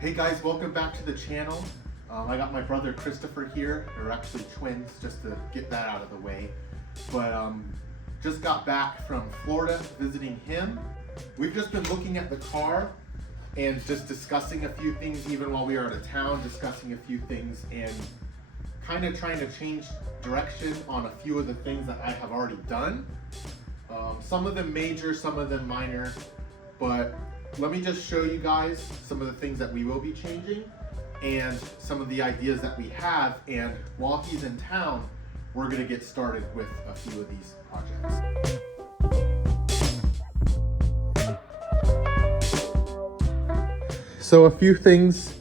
Hey guys, welcome back to the channel. I got my brother Christopher here. They're actually twins, just to get that out of the way. But just got back from Florida visiting him. We've just been looking at the car and just discussing a few things, even while we were out of town, discussing a few things and kind of trying to change direction on a few of the things that I have already done. Some of them major, some of them minor, but let me just show you guys some of the things that we will be changing and some of the ideas that we have. And while he's in town, we're going to get started with a few of these projects. So a few things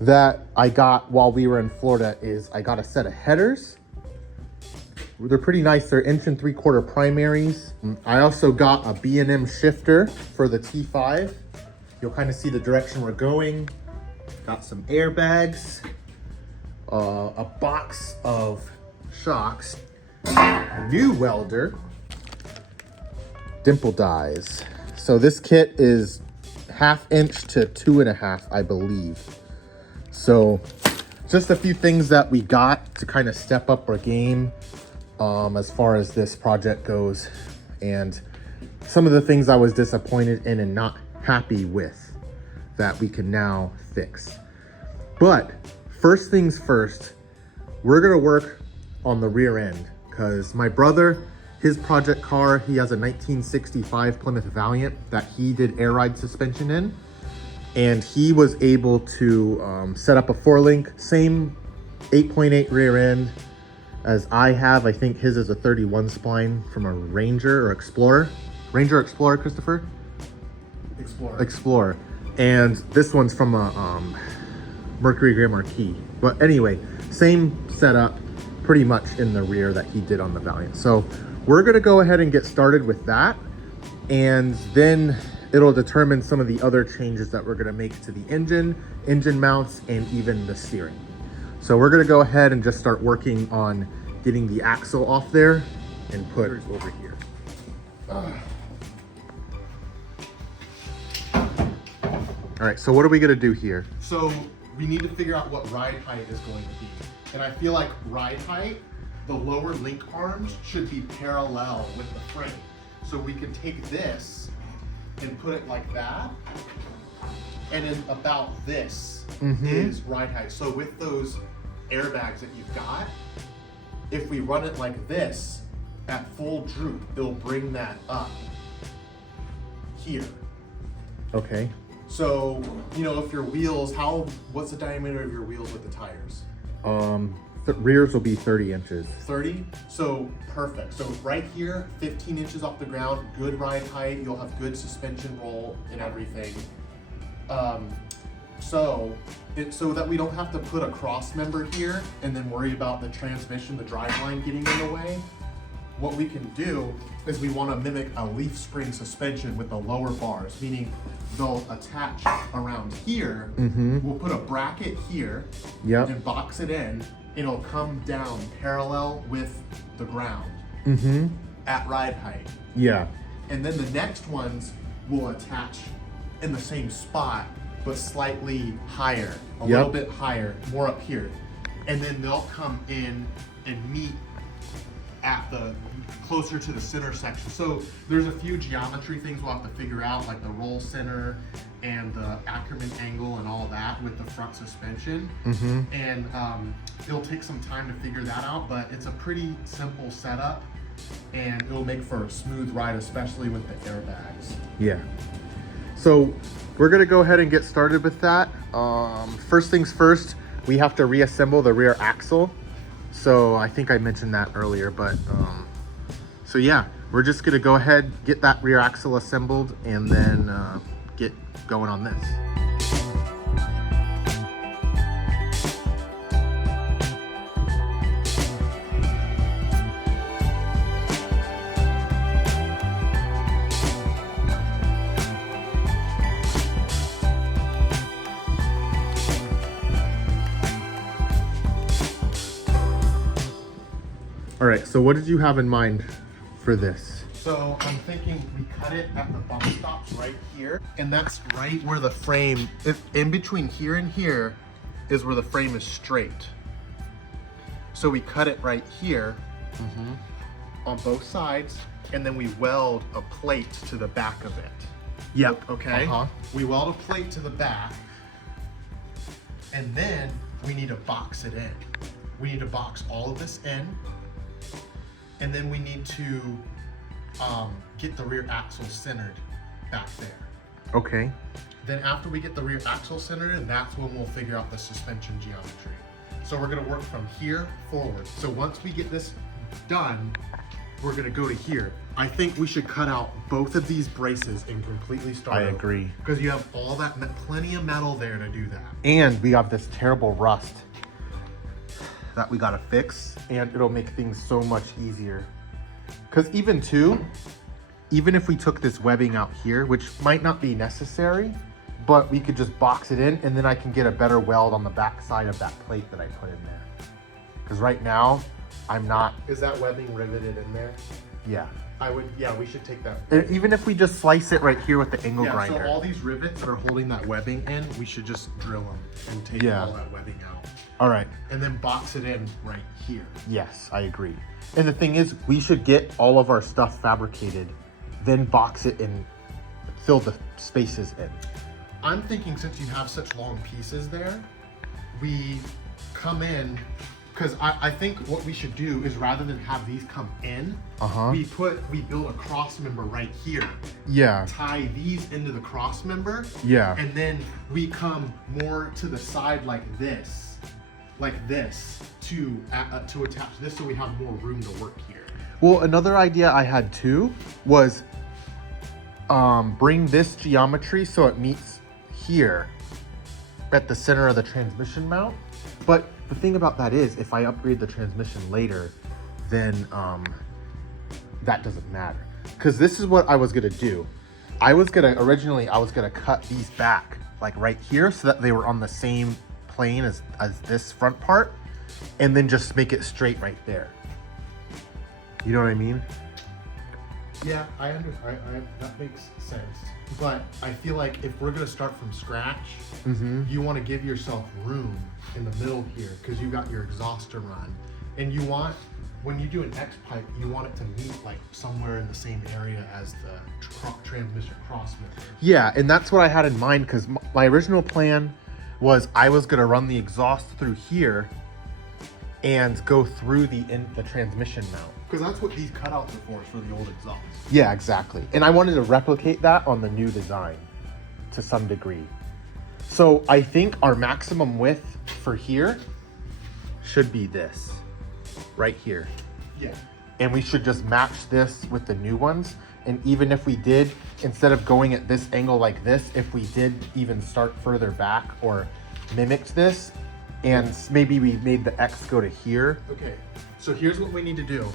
that I got while we were in Florida is I got a set of headers. They're pretty nice. They're 1 3/4 primaries. I also got a B&M shifter for the T5. You'll kind of see the direction we're going. Got some airbags, a box of shocks, new welder, dimple dies. So this kit is 1/2 inch to 2.5, I believe. So just a few things that we got to kind of step up our game as far as this project goes, and some of the things I was disappointed in and not happy with that we can now fix. But first things first, we're gonna work on the rear end, because my brother, his project car, he has a 1965 Plymouth Valiant that he did air ride suspension in, and he was able to set up a 4-link, same 8.8 rear end as I have. I think his is a 31 spline from a Ranger or Explorer. Ranger or Explorer, Christopher? Explorer. And this one's from a Mercury Grand Marquis. But anyway, same setup pretty much in the rear that he did on the Valiant. So we're gonna go ahead and get started with that, and then it'll determine some of the other changes that we're gonna make to the engine mounts, and even the steering. So we're gonna go ahead and just start working on getting the axle off there and put over here. All right, so what are we gonna do here? So we need to figure out what ride height is going to be. And I feel like ride height, the lower link arms should be parallel with the frame. So we can take this and put it like that. And then about this is ride height. So with those airbags that you've got, if we run it like this, at full droop, it'll bring that up here. Okay. So, you know, if your wheels, what's the diameter of your wheels with the tires? The rears will be 30 inches. 30? So perfect. So right here, 15 inches off the ground, good ride height. You'll have good suspension roll and everything. So that we don't have to put a cross member here and then worry about the transmission, the driveline getting in the way. What we can do is we want to mimic a leaf spring suspension with the lower bars, meaning they'll attach around here. We'll put a bracket here and box it in. It'll come down parallel with the ground at ride height. Yeah. And then the next ones will attach in the same spot, but slightly higher, a little bit higher, more up here. And then they'll come in and meet at the closer to the center section. So there's a few geometry things we'll have to figure out, like the roll center and the Ackerman angle and all that with the front suspension. And it'll take some time to figure that out, but it's a pretty simple setup and it'll make for a smooth ride, especially with the airbags. Yeah. So we're gonna go ahead and get started with that. First things first, we have to reassemble the rear axle. So I think I mentioned that earlier, but so yeah, we're just gonna go ahead, get that rear axle assembled, and then get going on this. All right, so what did you have in mind for this? So I'm thinking we cut it at the bump stops right here. And that's right where the frame, in between here and here is where the frame is straight. So we cut it right here on both sides, and then we weld a plate to the back of it. Yep. Okay? We weld a plate to the back, and then we need to box it in. We need to box all of this in, and then we need to get the rear axle centered back there. Okay. Then after we get the rear axle centered in, that's when we'll figure out the suspension geometry. So we're gonna work from here forward. So once we get this done, we're gonna go to here. I think we should cut out both of these braces and completely start I over. agree. Because you have all that, plenty of metal there to do that. And we have this terrible rust that we gotta fix, and it'll make things so much easier. Because even if we took this webbing out here, which might not be necessary, but we could just box it in, and then I can get a better weld on the back side of that plate that I put in there. Because right now, I'm not. Is that webbing riveted in there? Yeah. Yeah, we should take that. And even if we just slice it right here with the angle grinder. So all these rivets that are holding that webbing in, we should just drill them and take all that webbing out. All right. And then box it in right here. Yes, I agree. And the thing is, we should get all of our stuff fabricated, then box it and fill the spaces in. I'm thinking since you have such long pieces there, we come in, because I think what we should do is rather than have these come in, we build a cross member right here. Yeah. Tie these into the cross member. Yeah. And then we come more to the side like this to attach this, so we have more room to work here. Well, another idea I had too was bring this geometry so it meets here at the center of the transmission mount. But the thing about that is, if I upgrade the transmission later, then that doesn't matter. Because this is what I was gonna do. Originally I was gonna cut these back like right here so that they were on the same plane as this front part, and then just make it straight right there. You know what I mean? Yeah, I understand. That makes sense. But I feel like if we're gonna start from scratch, you want to give yourself room in the middle here because you got your exhaust to run, and you want, when you do an X pipe, you want it to meet like somewhere in the same area as the transmission cross member. Yeah, and that's what I had in mind, because my original plan was I was gonna run the exhaust through here and go through the transmission mount. Because that's what these cutouts are for the old exhaust. Yeah, exactly. And I wanted to replicate that on the new design to some degree. So I think our maximum width for here should be this, right here. Yeah. And we should just match this with the new ones. And even if we did, instead of going at this angle like this, if we did even start further back or mimicked this, and maybe we made the X go to here. Okay, so here's what we need to do.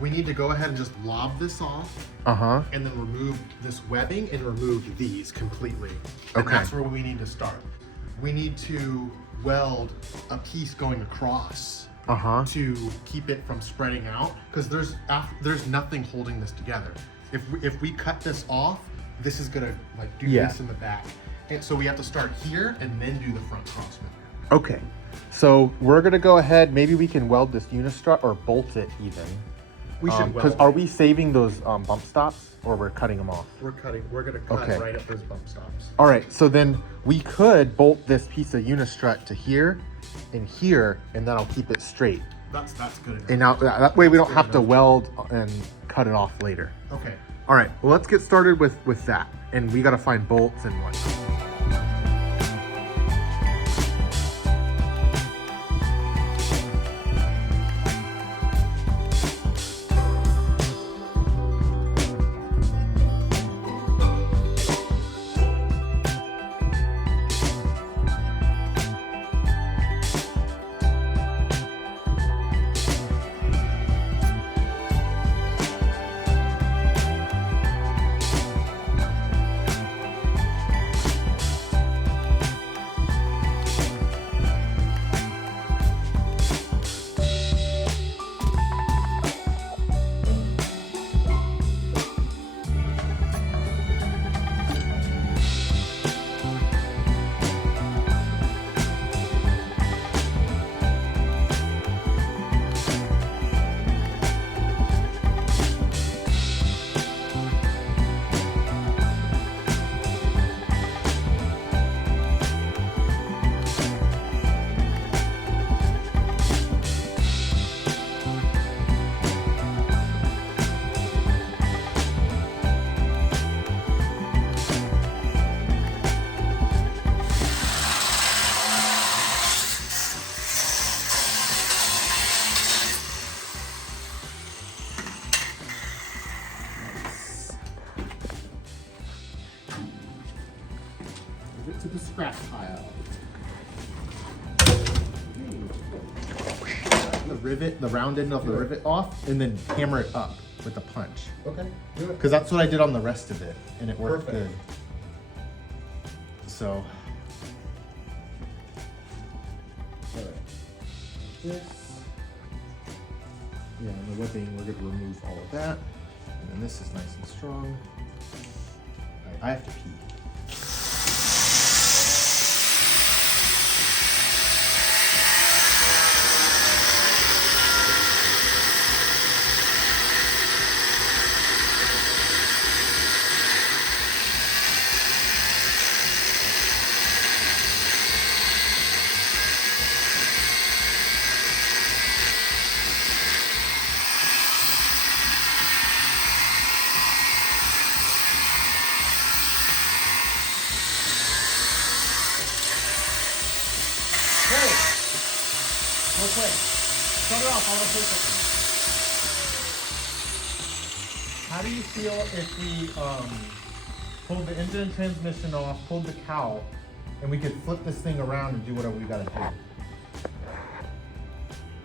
We need to go ahead and just lob this off, and then remove this webbing and remove these completely. And that's where we need to start. We need to weld a piece going across to keep it from spreading out, because there's nothing holding this together. If we cut this off, this is gonna like do this in the back. And so we have to start here and then do the front cross member. Okay, so we're gonna go ahead, maybe we can weld this unistrut or bolt it even. We should because weld are we saving those bump stops, or we're cutting them off? We're gonna cut right at those bump stops. All right, so then we could bolt this piece of unistrut to here and here, and then I'll keep it straight. That's good enough. And now that way we don't have to weld and cut it off later. Okay. All right, well, let's get started with that. And we gotta find bolts and whatnot. The rivet, the round end of the rivet off, and then hammer it up with a punch. Okay, do it. Because that's what I did on the rest of it, and it worked Perfect. good. So. Alright. This. Yeah, and the webbing, we're going to remove all of that. And then this is nice and strong. Alright, I have to pee. Hey! Real quick. Shut it off, I want to say something. How do you feel if we pulled the engine and transmission off, pulled the cowl, and we could flip this thing around and do whatever we gotta do?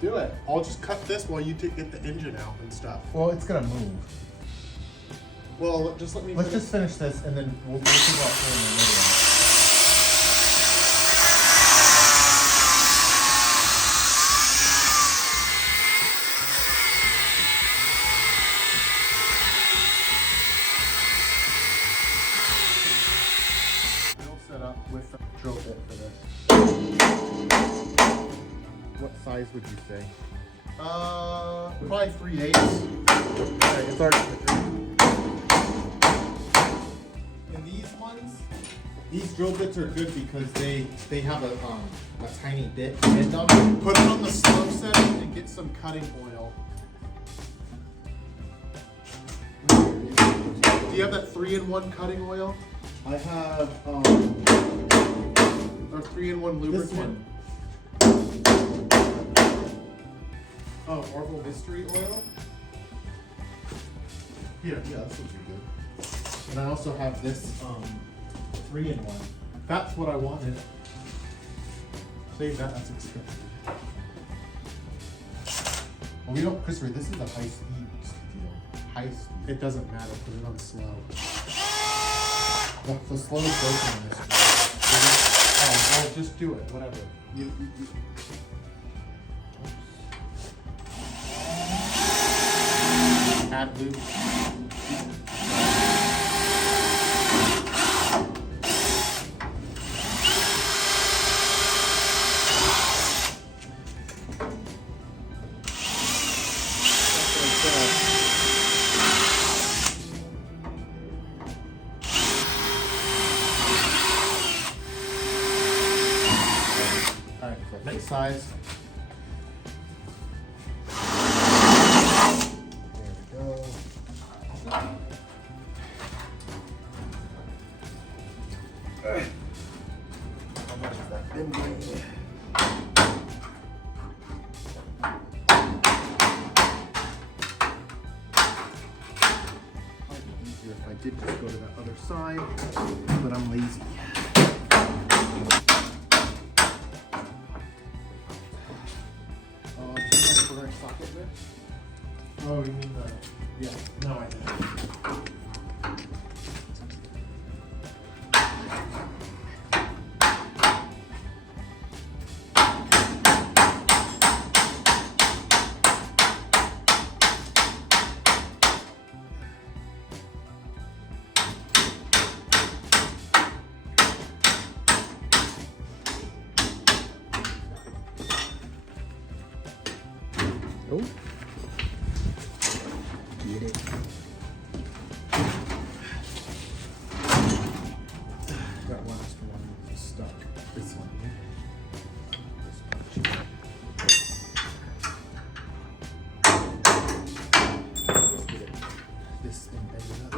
Do it. I'll just cut this while you get the engine out and stuff. Well, it's gonna move. Well, just let me Let's finish. just finish this and then we'll figure out pulling the motor out. Drill set up with the drill bit for this. What size would you say? Probably 3/8. Okay, it's already And these ones, These drill bits are good because they have a tiny bit end on them. put it on the slow setting and get some cutting oil. Do you have that 3-in-1 cutting oil? I have Or 3-in-1 this lubricant? one. Oh, Marvel Mystery Oil? Yeah, this would be good. And I also have this 3-in-1. That's what I wanted. Save that, that's expensive. Well, we don't, Christopher, this is a high speed deal. High speed. It doesn't matter, put it on slow. The slow is broken on this one. Oh, well, just do it, whatever. You- Add lube. Alright, so next size. There we go. How much is that bin weight? Might be easier if I did just go to that other side, but I'm lazy. Oh, do you have a direct socket there? Oh, you mean the... Yeah, no, I didn't. Oh. Get it. That last one is stuck. This one here. This punch. Let's get it. This embedded up.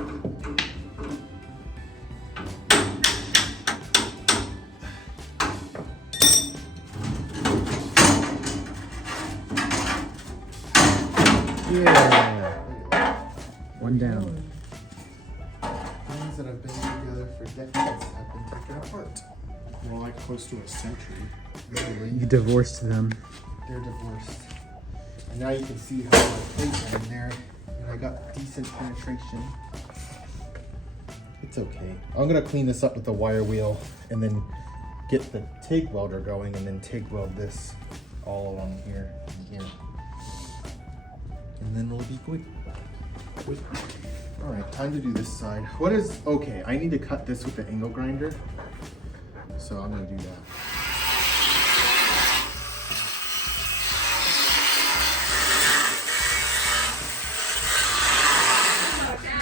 Yeah. One down. Things that have been together for decades have been taken apart. Well, like close to a century. You divorced them. They're divorced. And now you can see how I placed them in there. And I got decent penetration. It's okay. I'm gonna clean this up with the wire wheel and then get the TIG welder going and then TIG weld this all along here and here. And then it'll be good. All right, time to do this side. Okay, I need to cut this with the angle grinder. So I'm gonna do that.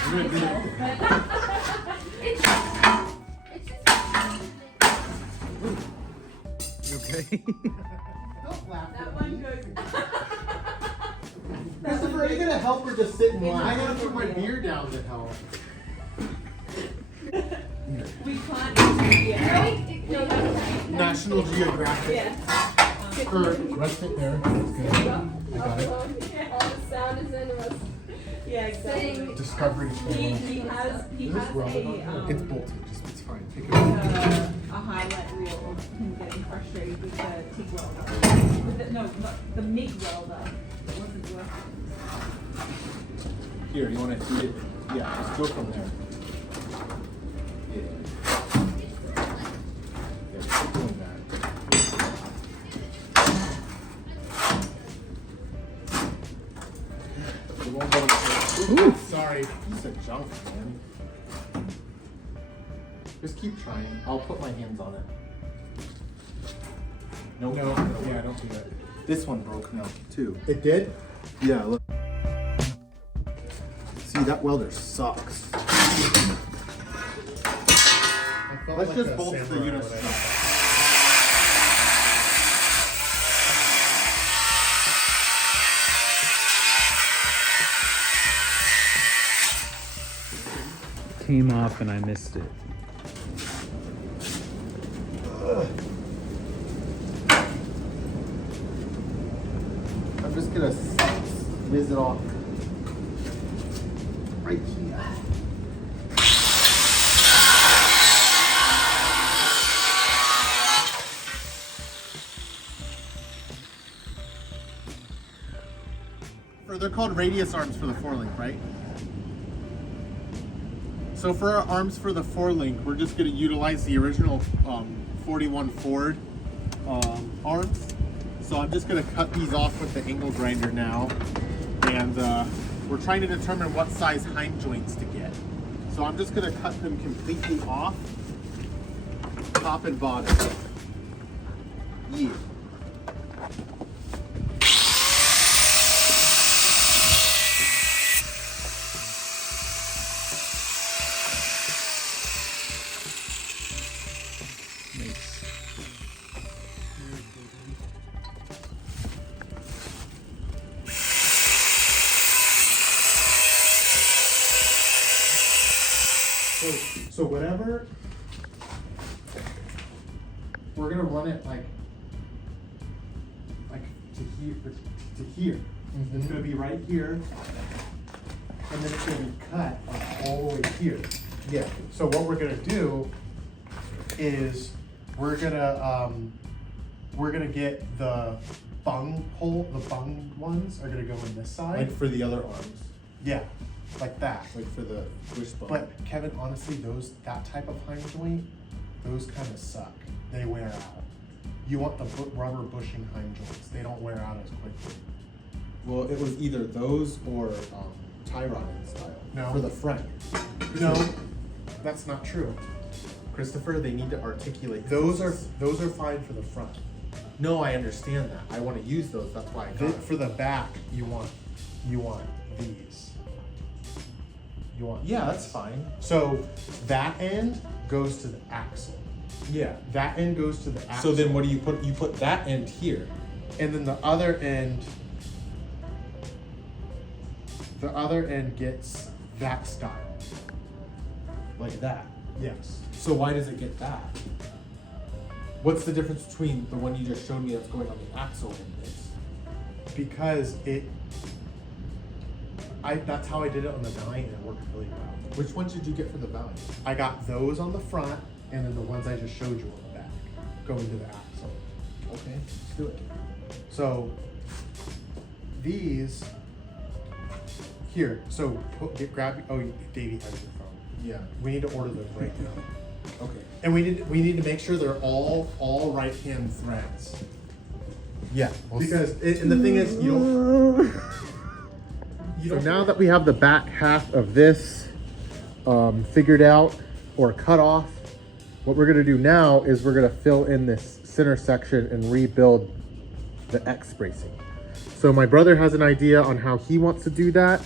I'm gonna do You okay? Don't laugh That at one me. goes. Christopher, are you gonna help or just sit and laugh? I gotta put my beer down to help. We can't. Yeah. National Geographic. Yeah. Rest it there. That's good. I got it. All the sound is in us. Yeah, exactly. Discovery He Channel. has It's bolted. It's fine. Take it. a highlight reel of him getting frustrated with the TIG welder. No, not the MIG welder. It wasn't working. Here, you want to feed it? Yeah, just go from there. Yeah. Yeah, keep doing that. It won't go in the- Ooh, sorry. Piece of junk, man. Just keep trying. I'll put my hands on it. Nope. No, yeah, don't do that. This one broke now, too. It did? Yeah, look. See, that welder sucks. Let's just bolt the unit. Came off and I missed it. I'm just gonna whiz it off right here. They're called radius arms for the four-link, right? So for our arms for the four-link, we're just going to utilize the original 41 Ford arms. So I'm just going to cut these off with the angle grinder now. And we're trying to determine what size hind joints to get. So I'm just going to cut them completely off, top and bottom. Yeah. So whatever, we're gonna run it like to here. Mm-hmm. It's gonna be right here, and then it's gonna be cut like all the way here. Yeah. So what we're gonna do is we're gonna get the bung hole. The bung ones are gonna go in this side. Like for the other arms. Yeah, like that. Like for the wishbone. But Kevin, honestly, that type of hind joint, those kind of suck. They wear out. You want the rubber bushing hind joints. They don't wear out as quickly. Well, it was either those or Tyron style. No. For the front. No, that's not true. Christopher, they need to articulate. Those are fine for the front. No, I understand that. I want to use those. That's why I got it. For the back, you want these. You want Yeah, that's fine. So that end goes to the axle. Yeah. That end goes to the axle. So then what do you put? You put that end here. And then the other end gets that style. Like that. Yes. So why does it get that? What's the difference between the one you just showed me that's going on the axle and this? Because that's how I did it on the Valiant and it worked really well. Which ones did you get for the Valiant? I got those on the front and then the ones I just showed you on the back. go into the app. So, okay, let's do it. So these here. So grab. Oh, Davey has your phone. Yeah, we need to order those right now. Okay. And we need to make sure they're all right hand threads. Yeah. Because and the thing is, you So don't. now that we have the back half of this figured out or cut off, what we're gonna do now is we're gonna fill in this center section and rebuild the X bracing. So my brother has an idea on how he wants to do that.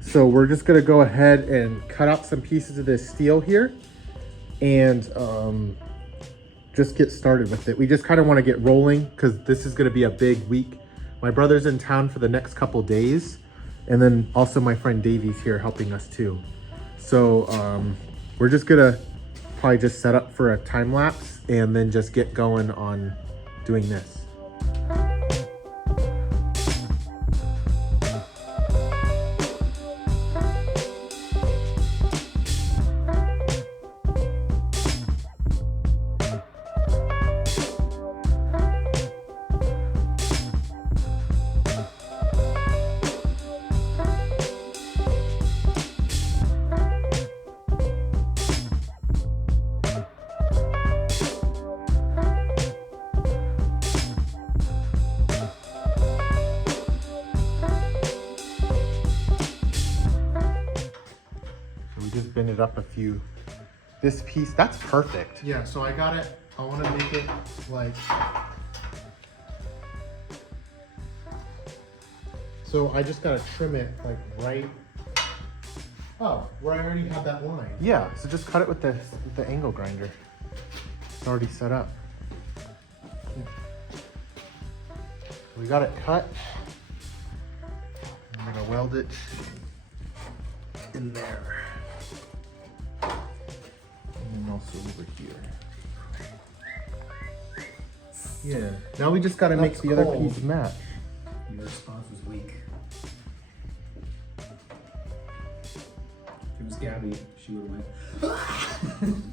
So we're just gonna go ahead and cut out some pieces of this steel here and just get started with it. We just kind of want to get rolling because this is gonna be a big week. My brother's in town for the next couple days. And then also my friend Davey's here helping us too. So we're just gonna probably just set up for a time lapse and then just get going on doing this. We just bend it up a few. This piece, that's perfect. Yeah. So I got it. I want to make it like. So I just gotta trim it like right. Oh, where I already have that line. Yeah, so just cut it with the angle grinder. It's already set up. We got it cut. I'm gonna weld it in there. And then also over here. Yeah. Now we just gotta make That's the other cold. piece match. Your response was weak. If it was Gabby, she would have went.